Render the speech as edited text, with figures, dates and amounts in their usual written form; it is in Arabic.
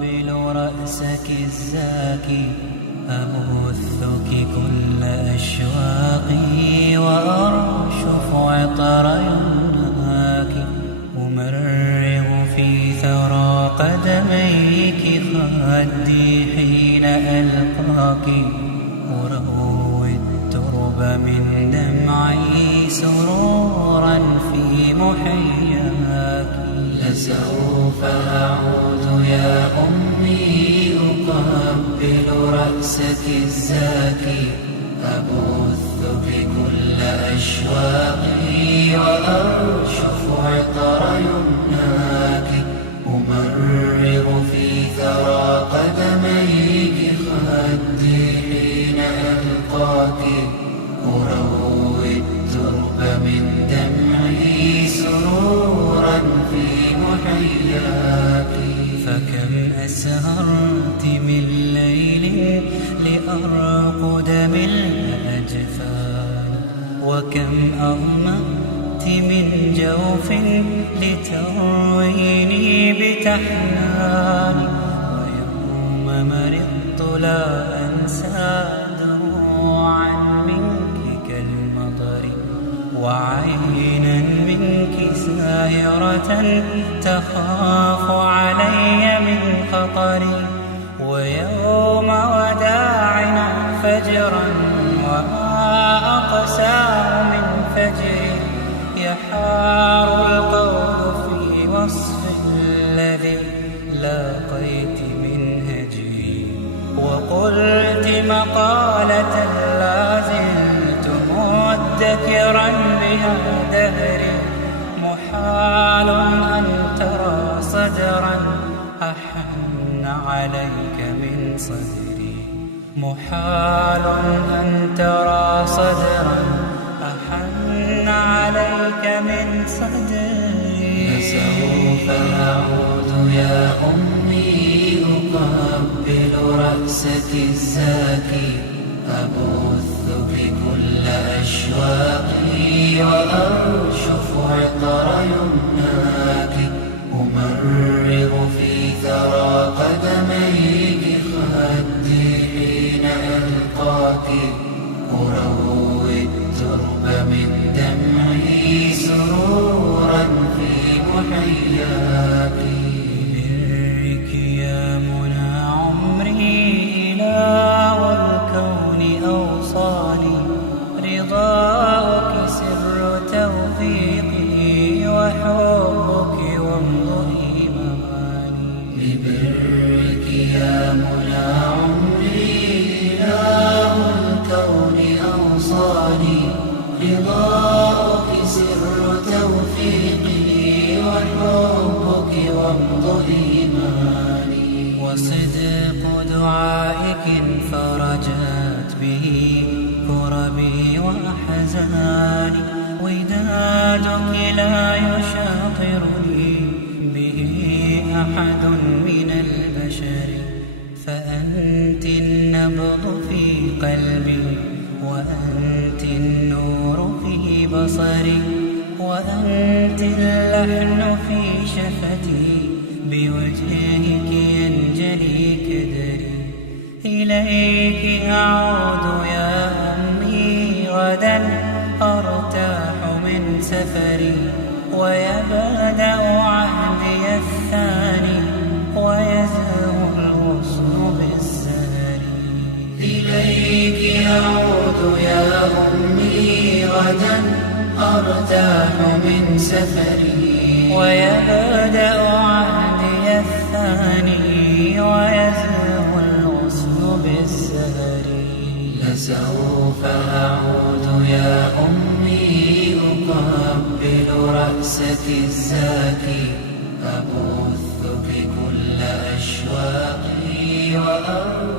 أقبل رأسك الزاكي أبثك كل أشواقي وأرشف عطر يمناك أمرغ في ثرى قدميك خدي حين ألقاك أروي الترب من دمعي سرورا في محياك لسوف أعود يا أمي أقبل رأسك الزاكي أبثك كل أشواقي وأرشف عطر يمناك أمرغ في ثرى قدميك خدي حين ألقاك أروي الترب من دمعي سرورا في محياك فكم أسهرت من ليل لأرقد بالأجفان وكم أغمأت من جوف لترويني بتحنان ويوم مرضت لا أنسى دموعا منك كالمطر وعينا منك ساهرة تخاف علي من خطري ويوم وداعنا فجرا وما أقسى من فجري يحار القول في وصف الذي لاقيت من هجري وقلت مقالة لا زلت مدكرا بها دهري محال أن ترى صدرا أحن عليك من صدري محال أن ترى صدرا أحن عليك من صدري فسوف أعود يا أمي أقبل رأسك الزاكي أبثك كل أشواقي وأرشف عطر يمناك أمرغ في ثرى قدميك خدي حين ألقاك أروي الترب من دمعي سرورا في محياك برك يا منى عمري إله الكون أوصاني رضاك سر توفيقي وحبك وامض إيماني ببرك يا منى عمري إله الكون أوصاني رضاك سر توفيقي وحبك وامض إيماني وصدق دعائك فرجت به كربي وأحزاني ودادك لا يشاطرني به أحد من البشر فأنت النبض في قلبي وأنت النور في بصري وأنت اللحن في شفتي بوجهك ينجلي كدري إليك أعود يا أمي غدا أرتاح من سفري ويبدأ عهدي الثاني ويزهو الغصن بالسهر إليك أعود يا أمي غدا أرتاح من سفري ويبدأ عهدي الثاني ويزهو الغصن بالسهر لسوف أعود يا أمي أقبل رأسك الزاكي أبثك كل أشواقي وأرض